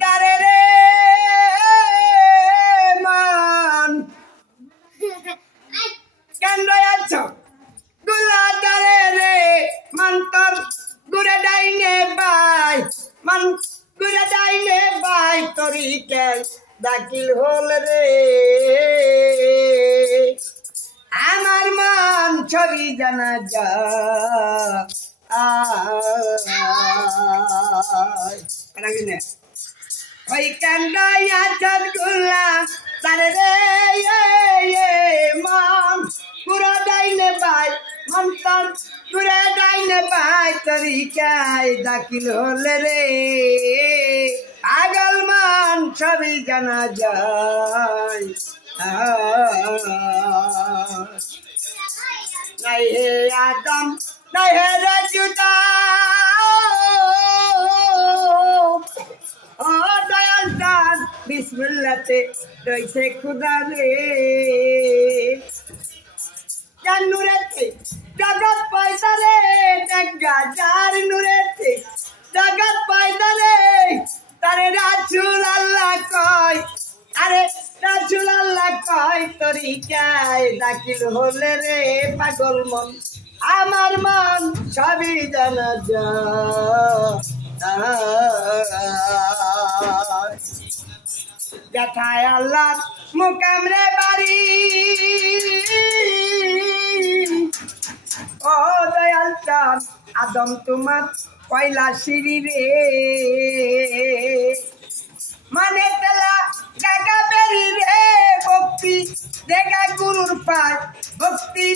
ডারে রে মান কেন আছ গুলা ডারে রে মান তোর গুড়ে ডাইনে বাই মান গুড়ে ডাইনে বাই তোরি কেন দাখিল হল রে আমার মান ছবি জানা যা ওই কান্দাইয়া চাঁদগুলা তারে রে মান পুরো ডাইনে বাই মন্তর পুরো ডাইনে বাই তরিকায় দাখিল হলে রে আগল মান ছবি জানা যায় নাই হে আদম নাই হে রাজুদা ও দয়াল চাঁদ বিসমিল্লাতে রইছে খুদা রে যার নূরেতে জগৎ পয়দা রে দেখা যার নূরেতে জগৎ পয়দা রে তারে রাসূল আল্লাহ কয় আরে রাসূল আল্লাহ কয় তরিকায় দাখিল হলে রে পাগল মন আমার মন সবই জানা যায় যেথায় আল্লাহ মুকাম রে বাড়ি ও দয়াল চাঁদ আদম তোমার কয়লা সিঁড়ি রে মানে তেলা গাগা বেরি রে ভক্তি দেখা গুরুর পায় ভক্তি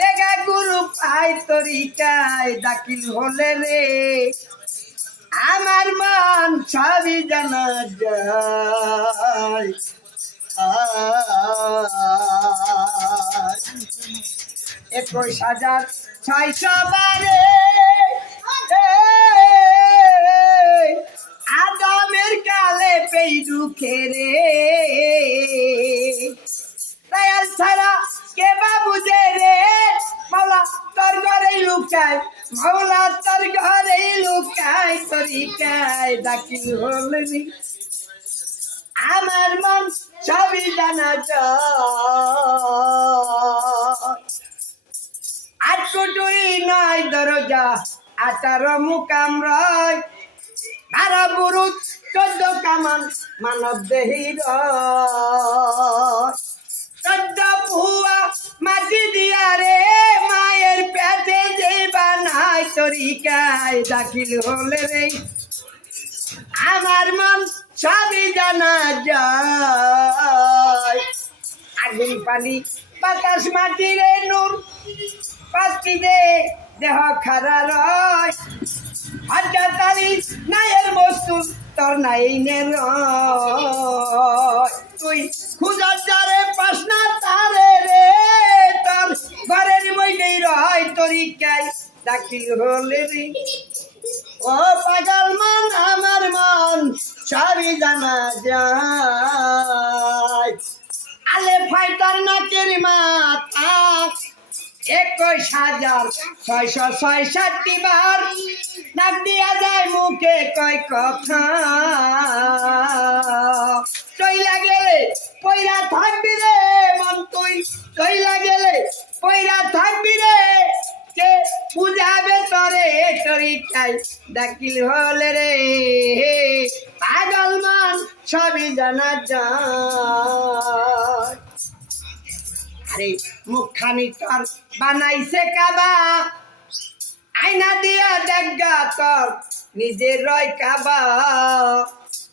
দেখা গুরু পায় তরিকায় দাখিল হলে রে আমার মন সবই জানা যায় 21,612 আদমের কালে পেই দুঃখে রে দয়াল ছাড়া কে বা বুঝে রে মাওলা তোর ঘরেই লুকায় মাওলা তোর ঘরেই লুকায় তরিকায় দাখিল হলেনি আমার মন সবই জানা যায় 8 কোটি নয় দরজা 18 মুকাম রয় 12 বুরুজ 14 কামান মানব দেহি রয় 14 ভুয়া মাটি দিয়া রে মায়ের পেটে যে বানায় তরিকায় দাখিল হলে রে আমার মন সবই জানা যায় আগুন পানি বাতাস মাটি রে নূর পাতি দে দেহ খারা রয় হাজার তালি নায়ের বস্তু তোর নাই নে তুই খুঁজার যারে পাস না তারে রে তোর ঘরের মধ্যেই রয় তরিকায় দাখিল হলে রে ও পাগল মন আমার মন সবই জানা যায় আলে ফাইটার নাকের মাথা 21,666 বার নাক দিয়া যায় মুখে কয় কথা চইলা গেলে পয়রা থাকবি রে মন তুই চইলা গেলে পয়রা থাকবি রে কে বুঝাবে তরে তরিকায় দাখিল হলে রে পাগল মান সবই জানা যায় আরে মুখখানি তোর বানাইছে কাবা আয়না দিয়া দেখা তোর নিজের রয় কাবা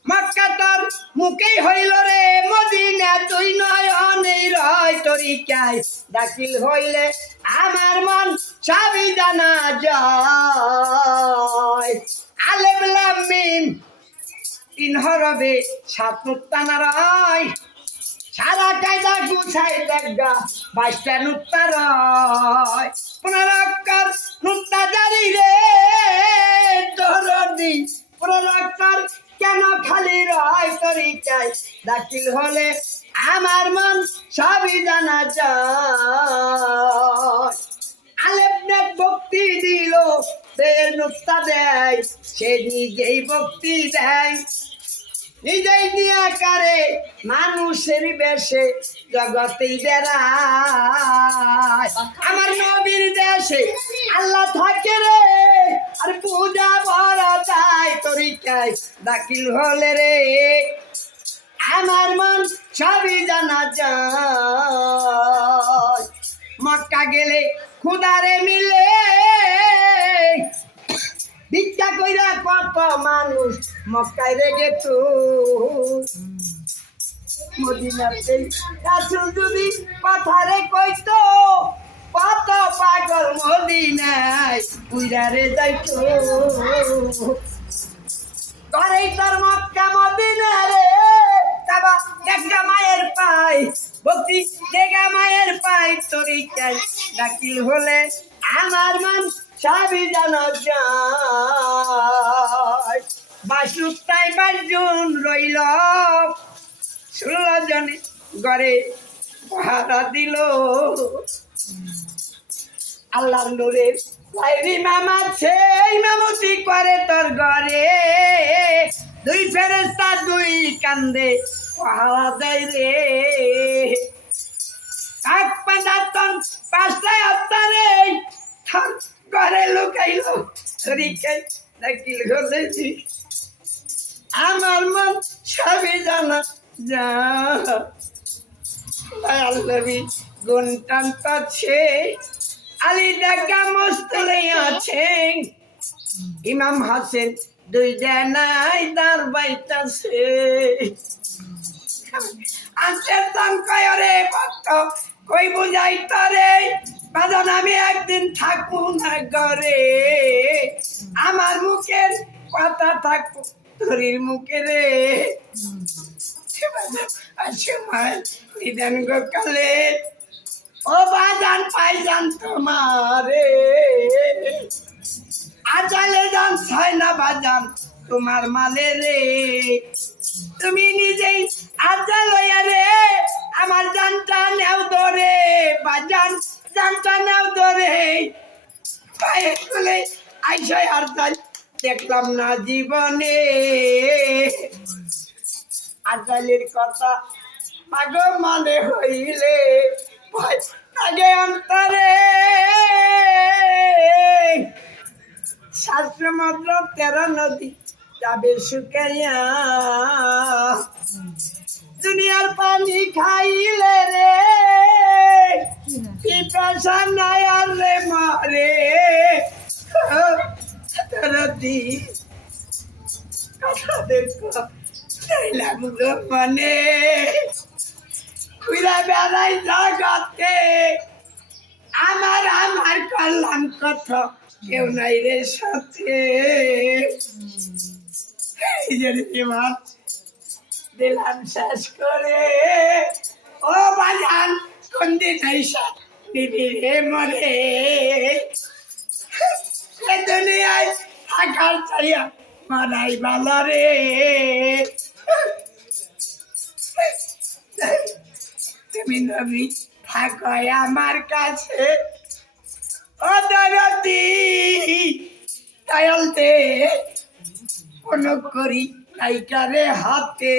মক্কা তোর মুখেই হইল রে মদিনা তুই নয়নেই রয় তরিকায় দাখিল হইলে আমার মন সবই জানা যায় আলেফ লাম মিম 3 হরফে 7 নুক্তা না রয় সারা কায়দা গুছাই দেখা 22টা নুক্তা রয় 15 অক্ষর নুক্তা জারি রে দরদি 15 অক্ষর কেন খালি রয় তরিকায় দাখিল হলে আমার মন সবই জানা যায় আলেফ নেক ভক্তি দিল সে নুক্তা দেয় সে নিজেই ভক্তি দেয় নিজেই দিয়া কারে মানুষের বেশে জগতেই বেড়ায় আমার নবীর দেশে আল্লাহ থাকে রে আর পূজা ভরা যায় তরিকায় দাখিল হলে রে আমার মন সবই জানা যায় মক্কা গেলে খুদারে মিলে ভিক্ষা কইরা কত মানুষ মক্কায় রেগে তো মদিনাতে রাসূল যদি কথারে কইতো কত পাগল মদিনায় উইরারে যাইতো ঘরেই তোর মক্কা মদিনা রে কাবা দেখা মায়ের পাই ভক্তি দেখা মায়ের পাই তরিকায় দাখিল হলে আমার মন সবই জানা যায় 22 রইল 16 জনে ঘরে পাহারা দিল আল্লাহর নূরের ইমাম আছে ইমামতি করে তোর ঘরে 2 ফেরেশতা 2 কান্দে পাহারা দেয় রে এক পাঁচাতন 5টায় আত্মারে ঘরে লুকাইল তরিকায় দাখিল হয়েছি আমার মন সবই জানা যা আল্লাহবি গুণ টানতাছে আলী ডাকা মস্তলে আছে ইমাম হাসেন 2 জানাই দার বাইতাছে আনতে তান কয়রে ভক্ত কই বুঝাই তরে বাজান আমি একদিন থাকবো না ঘরে আমার মুখের কথা থাকবো তোরির মুখে রে নিদান কালে ও বাজান পাইজান তোমারে আজালে জান ছাই না বাজান তোমার মালে রে তুমি নিজেই আজা লইয়া রে আমার জানটা নেও ধরে বাজান জানটা নেও ধরে পায়ে তুলে আইসাই আর দেখলাম না জীবনে আজালের কথা মাগো মনে হইলে ভয় লাগে অন্তরে শাস্ত্র মাত্র 13 নদী যাবে শুকাইয়া দুনিয়ার পানি খাইলে রে পিপাসা নাই আর রে মরে নদী কথা দেখো লাগলো মনে ঘুরা বেড়াই জগতে আমার করলাম কথা কেউ নাই রে সাথে দিলাম শেষ করে ও বাজান কোন দিন দিদি রে মরে দুনিয়ায় থাকার চাইয়া মারাই ভালো রে তুমি নবী থাকো আমার কাছে ও দরদি দয়ালতে কোন করি নাইকারে হাতে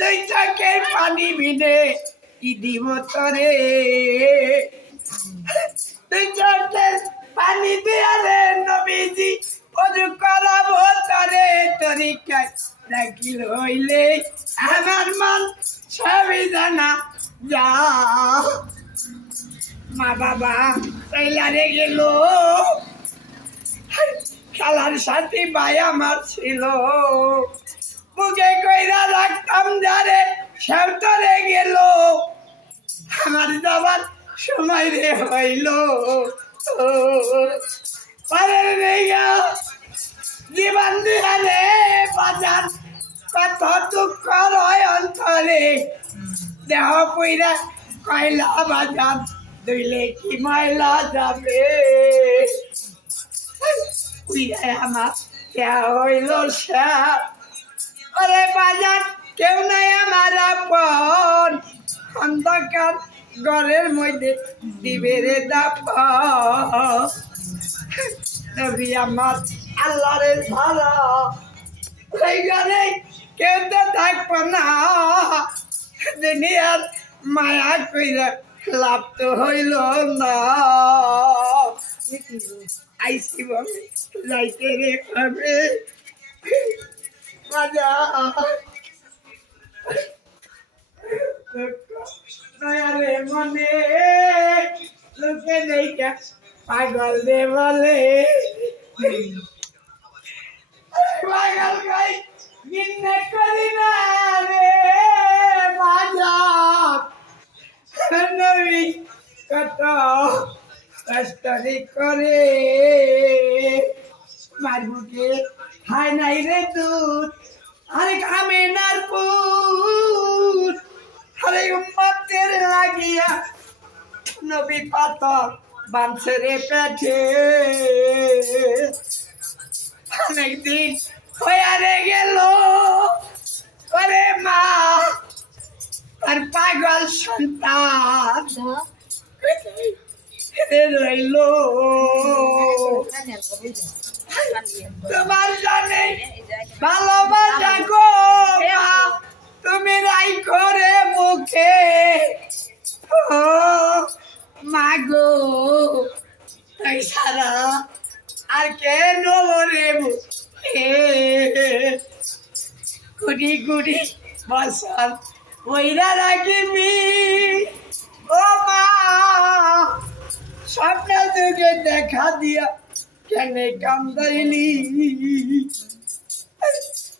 2 চোখের পানি বিনে কি দিব তরে 2 চোখের পানি দিয়া রে নবীজি ওযু করাবো তরে তরিকায় দাখিল হইলে আমার মন সবই জানা যা মা বাবা তাইলারে গেল খেলার সাথী ভাই আমার ছিল বুকে কইরা রাখতাম যারে সেউতরে গেল আমার যাবার সময় রে হইল পারে রে জীবন দিয়া রে বাজার কত দুঃখ রয় অন্তরে দেহ পইরা কয়লা বাজার দুইলে কি ময়লা যাবে আমার কে হইল ওরে বাজার কেউ নাই আমার আপন অন্ধকার ঘরের মধ্যে দিবে রে দাপ আমার আল্লাহরে ছাড়া এইখানে কেউ তো থাকবো না দুনিয়ার মায়া কইরা লাভ তো হইল না আইসি বলে যাইতে রে হবে রাজা নয়ারে মনে লোকে দেখা পাগল রে বলে পাগল গাই গিন্নে করি না রে বাজা নবী কত কষ্টরি করে মারবুকে খায় নাই রে দুধ আরে কামেনার পুত আরে উম্মতের লাগিয়া নবী পাতর বানছে রে পেটে অনেকদিন হইয়া রে গেল ওরে মা আর পাগল সন্তান রইল তোমার জানে ভালোবাসা গো মা তুমি রাই করে মুখে ও মা গো তাই সারা আর কেন রে মুখে কুড়ি কুড়ি বছর ওইরা রাখিবি ও মা স্বপ্ন যুগে দেখা দিয়া কেন কামদাইলি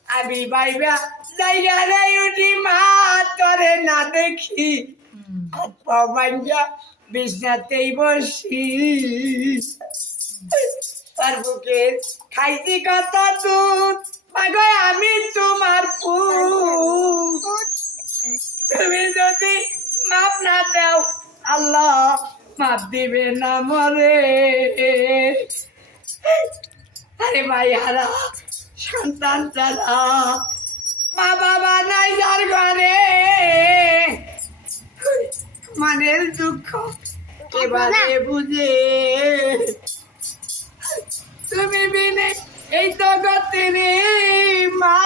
আমি বাইবা জায়গা রে উঠি মা তোরে না দেখি বিছনাতেই বসি তার বুকে খাইছি কত দুধ মাগো আমি তোমার পুত তুমি যদি মাপ না দাও আল্লাহ মাপ দিবে না মরে আরে ভাই হারা সন্তান ছাড়া মা বাবা নাই যার ঘরে মানের দুঃখ এবারে বুঝে তুমি বিনে এই জগতের মা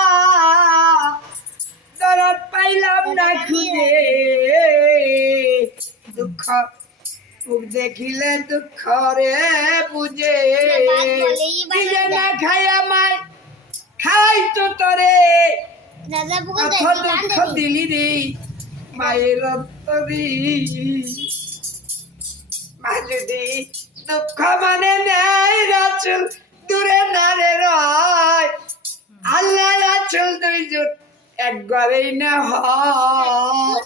দরদ পাইলাম না খুঁজে দুঃখ মুখ দেখিলে দুঃখ রে বুঝে দিলে না খাইয়া মায় খাই তো তরে দুঃখ দিলি রে মায়ের অন্তরি মা যদি দুঃখ মানে নেয় রাচুল দূরে না রে রয় আল্লাহ রাচুল দুইজন একবারেই না হয়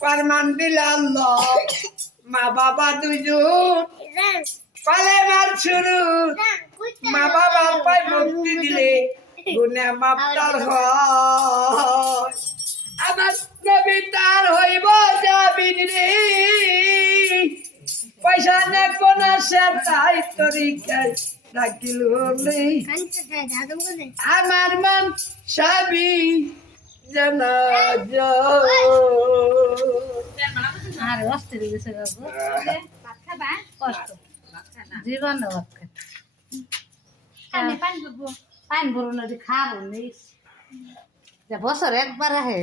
প্রমাণ দিলে আল্লাহ মা বাবা দুইজন কলে মার শুরু মা বাবার পায় মুক্তি দিলে গুনে মাপটার হয় আমার নবী তার হইব যাবিন রে পয়সা নে কোন সে তাই তরিকায় ডাকিল নেই আমার মন সবই জানা আর অস্থির গেছে কষ্ট জীবন পানি ভরো নদী খাবো বছর একবার আহে